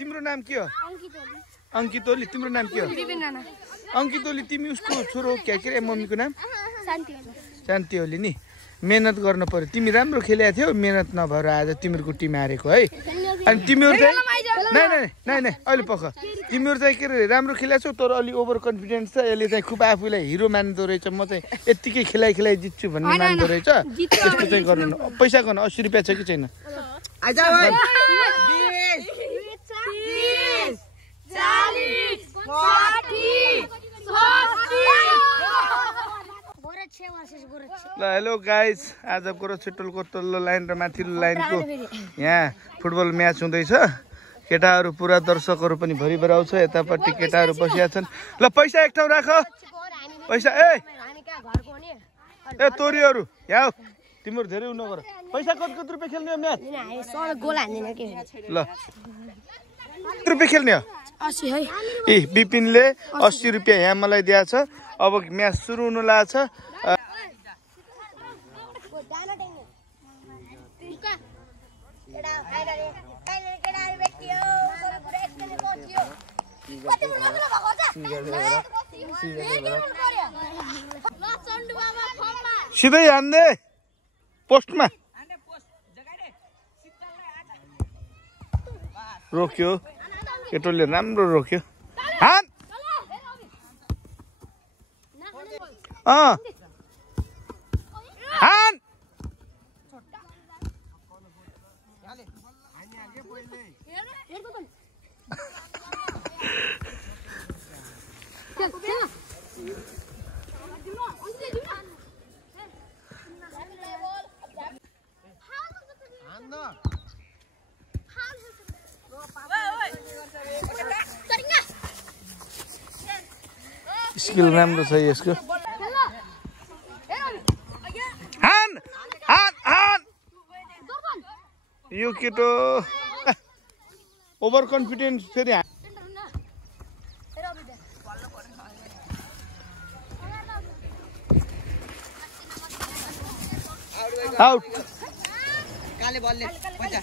तिम्रो नाम के हो अंकित ओली तिम्रो नाम के हो अंकित ओली तिमी उसको छोरो के अरे मम्मीको नाम शान्ति ओली नि मेहनत गर्न पर्यो तिमी राम्रो खेलेको थियौ मेहनत नभएर आज तिमीहरुको टिम हारेको है अनि तिमीहरु चाहिँ नै अहिले पख तिमीहरु चाहिँ के रे राम्रो खेलेको छौ तर अलि ओभर कन्फिडेन्स छ यसले चाहिँ खुब आफूलाई हिरो मान्दो रहेछ म चाहिँ यतिकै खेलाइ जित्छु भन्ने मान्दो रहेछ त्यस्तो चाहिँ गर्नु पैसा गर्न 80 रुपैयाँ छ कि छैन आइजा भाइ 20 ल हेलो गाइस आज गोरछेटोलको तल्लो लाइन र माथिल्लो लाइनको यहाँ फुटबल म्याच हुँदैछ केटाहरु पुरा दर्शकहरु पनि भरिभर आउँछ यतापट्टि केटाहरु बसिया छन् ल पैसा एक ठाउँ राख पैसा ए तोरीहरु यहाँ तिम्रो धेरै उन गर पैसा कति रुपैयाँ खेल्ने हो म्याच गोल हान्दिन के ल रुपैयाँ खेल्ने हो 80 है ए बिपिनले 80 रुपैयाँ यहाँ मलाई दिएछ अब म्याच सुरु हुन लाग्छ सिधै हान्ने पोस्टमा रोक्यो केटोले राम्रो रोक्यो हान हान स्किल राम्रो छ यसको हान हान हान यो केटो ओभर कन्फिडेन्स फेरि आउट काले बलले पैसा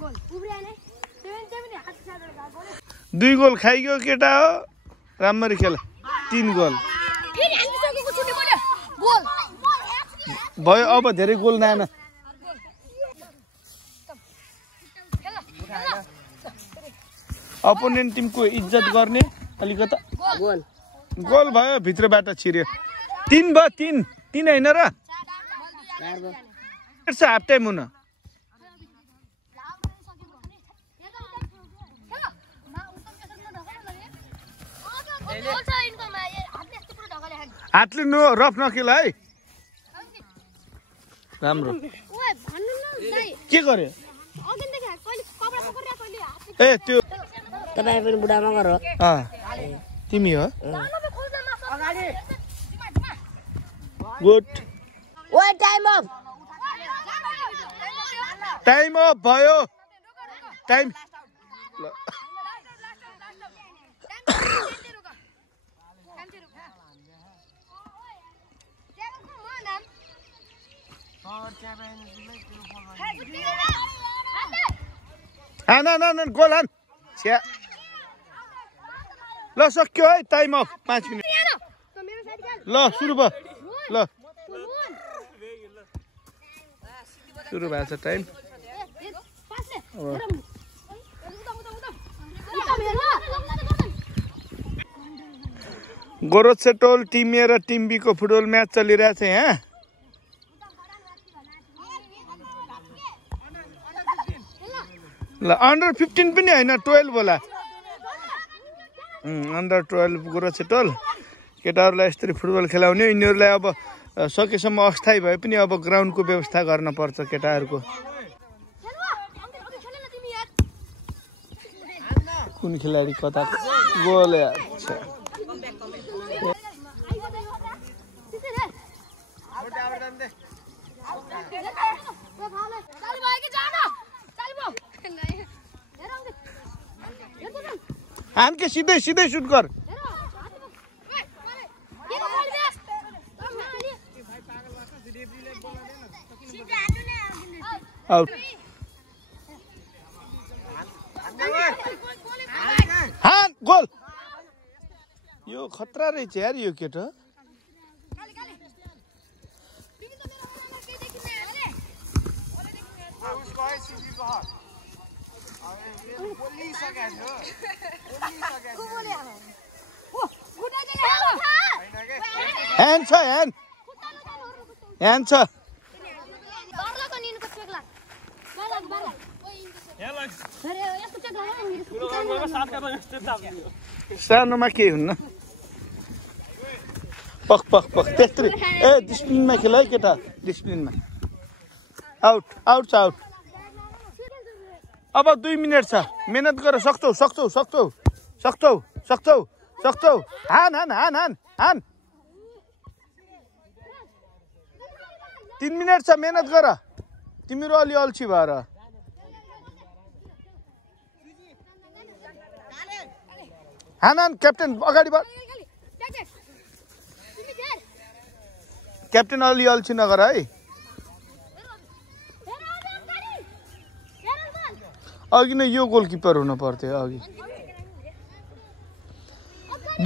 गोल उब्रिएन 2 गोल खाइगयो केटा हो राम्ररी खेल 3 गोल भयो अब धेरै गोल नआएन अपोनेन्ट टिमको इज्जत गर्ने अलिकता गोल गोल भयो भित्रबाट छिर्यो 3 भयो 3 हैन र 4 हाफ टाइम हुन हातले रफ नखेल है राम्रो के गर्यो ए त्यो तपाई पनि बुढामा गर तिमी हो गुड ओए टाइम अफ भयो टाइम ना गोल हान छ्या ल सक्यो है टाइम अफ 5 मिनेट ल सुरु भयो ल सुरु भएको छ टाइम गोरछेटोल टिम ए र टिम बी को फुटबल म्याच चलिरहेछ यहाँ ल अन्डर 15 पनि हैन 12 होला अन्डर 12 गोरछेटोल केटाहरुलाई यसरी फुटबल खेलाउने यिनीहरुलाई अब सकेसम्म अस्थायी भए पनि अब ग्राउन्डको व्यवस्था गर्न पर्छ केटाहरुको कुन खेलाडी कता गोल अच्छा हान के सीधे शूट कर आउट गोल यो खतरा रहेछ यार यो केटा ह्यान्ड छ ह्यान्ड छ सानोमा केही हुन्न पख पख पख त्यत्रै ए डिसिप्लिनमा खेल है केटा डिसिप्लिनमा आउट आउट छ आउट अब 2 मिनेट छ मेहनत गर सक्छौ सक्छौ सक्छौ सक्छौ सक्छौ सक्छौ हान हान हान हान हान 3 मिनेट छ मेहनत गर तिम्रो अलि अल्छी भएर हान हान क्याप्टेन अगाडि बढ क्याप्टेन अलि अल्छी नगर है अघि नै यो गोलकिपर हुनु पर्थ्यो अघि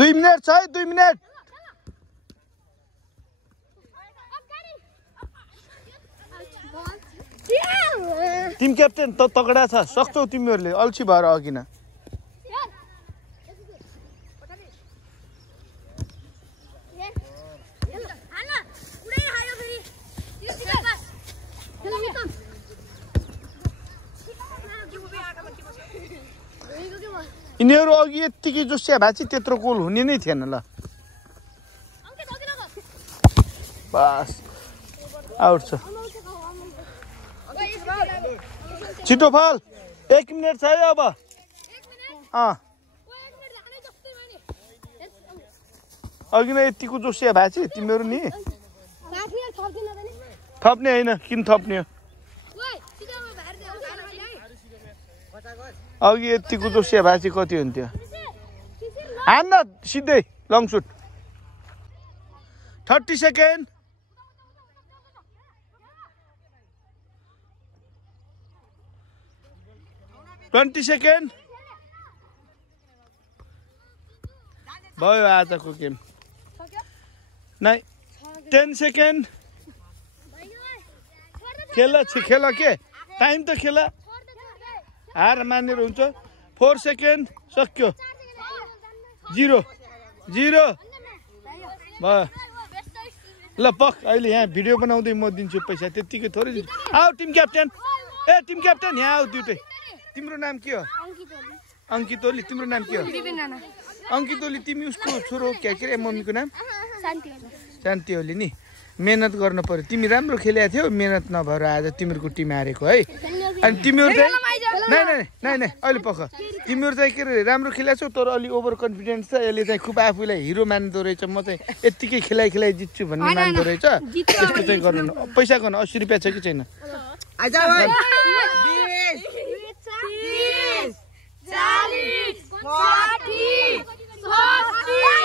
2 मिनेट छ है 2 मिनेट टिम क्याप्टेन त तगडा छ सक्छौ तिमीहरूले अल्छी भएर अघि न यिनीहरू अघि यत्तिकै जोसिया भए चाहिँ त्यत्रो गोल हुने नै थिएन ल बस आउट छ छिटो फाल 1 मिनेट छ है अब अघि नै यतिको जोसिया भए चाहिँ तिमीहरू नि थप्ने होइन किन थप्ने हो अघि यतिको जोसिया भए चाहिँ कति हुन्थ्यो हान्न सिधै लङ सुट 30 सेकेन्ड भयो आजको गेम नै 10 सेकेन्ड खेल के टाइम त खेल हार मानेर हुन्छ 4 सेकेन्ड सक्यो 0 भयो ल पक अहिले यहाँ भिडियो बनाउँदै म दिन्छु पैसा त्यतिकै थोरै आऊ टिम क्याप्टेन यहाँ आऊ दुइटै तिम्रो नाम के हो अंकित ओली तिम्रो नाम के हो अंकित ओली तिमी उसको छोरो के अरे मम्मीको नाम शान्ति ओली नि मेहनत गर्न पर्यो तिमी राम्रो खेलेको थियौ मेहनत नभएर आज तिमीहरूको टिम हारेको है अनि तिमीहरू चाहिँ नै अहिले पख तिमीहरू चाहिँ के अरे राम्रो खेलेको छौ तर अलि ओभर कन्फिडेन्स छ यसले चाहिँ खुब आफूलाई हिरो मान्दो रहेछ म चाहिँ यत्तिकै खेलाइ जित्छु भन्ने मान्दो रहेछ त्यस्तो चाहिँ गर्नु पैसा गर्नु 80 रुपियाँ छ कि छैन Charlie, 40, 50, 60.